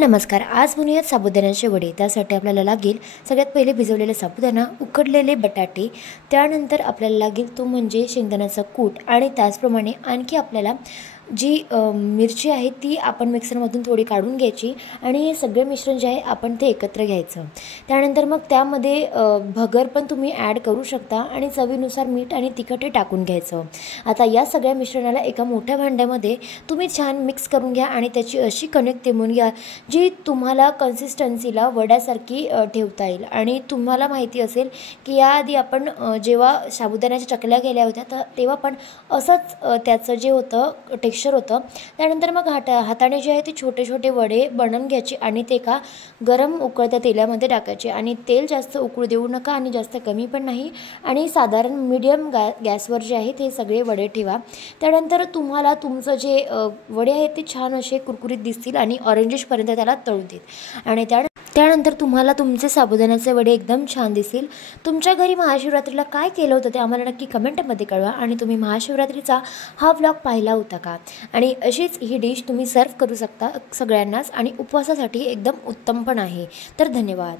नमस्कार. आज बनवूयात साबुदाण्याचे वडे. त्यासाठी आपल्याला लागेल सगळ्यात पहिले भिजवलेले साबुदाणा, उकडलेले बटाटे, त्यानंतर आपल्याला लागेल तो म्हणजे शेंगदाण्याचा कूट आणि त्याचप्रमाणे आणखी आपल्याला जी मिरची आहे ती आपण मिक्सरमधून थोडी काढून घ्यायची आणि हे सगळे मिश्रण जे आहे आपण ते एकत्र घ्यायचं. त्यानंतर मग त्यामध्ये भगर पण तुम्ही ॲड करू शकता आणि चवीनुसार मीठ आणि तिखट टाकून घ्यायचं. आता या सगळ्या मिश्रणाला एका मोठ्या भांड्यामध्ये तुम्ही छान मिक्स करून घ्या आणि त्याची अशी कणिक तेमून घ्या जी तुम्हाला कन्सिस्टन्सीला वड्यासारखी ठेवता येईल. आणि तुम्हाला माहिती असेल की याआधी आपण जेव्हा साबुदाण्याच्या चकल्या केल्या होत्या तेव्हा पण असंच त्याचं जे होतं टेक्स्चर होतं. त्यानंतर मग हाताने जे आहे ते छोटे छोटे वडे बनवून घ्यायचे आणि ते एका गरम उकळत्या तेलामध्ये टाकायचे आणि तेल जास्त उकळू देऊ नका आणि जास्त कमी पण नाही आणि साधारण मीडियम गॅसवर जे आहे ते सगळे वडे ठेवा. त्यानंतर तुम्हाला तुमचं जे वडे आहेत ते छान असे कुरकुरीत दिसतील आणि ऑरेंजिशपर्यंत त्याला तळू देत आणि त्यानंतर तुम्हाला तुमचे साबुदाण्याचे वडे एकदम छान दिसतील. तुमच्या घरी महाशिवरात्रीला काय केलं होतं ते आम्हाला नक्की कमेंटमध्ये कळवा आणि तुम्ही महाशिवरात्रीचा हा व्लॉग पाहिला होता का. आणि अशीच ही डिश तुम्ही सर्व करू शकता सगळ्यांनाच आणि उपवासासाठी एकदम उत्तम पण आहे. तर धन्यवाद.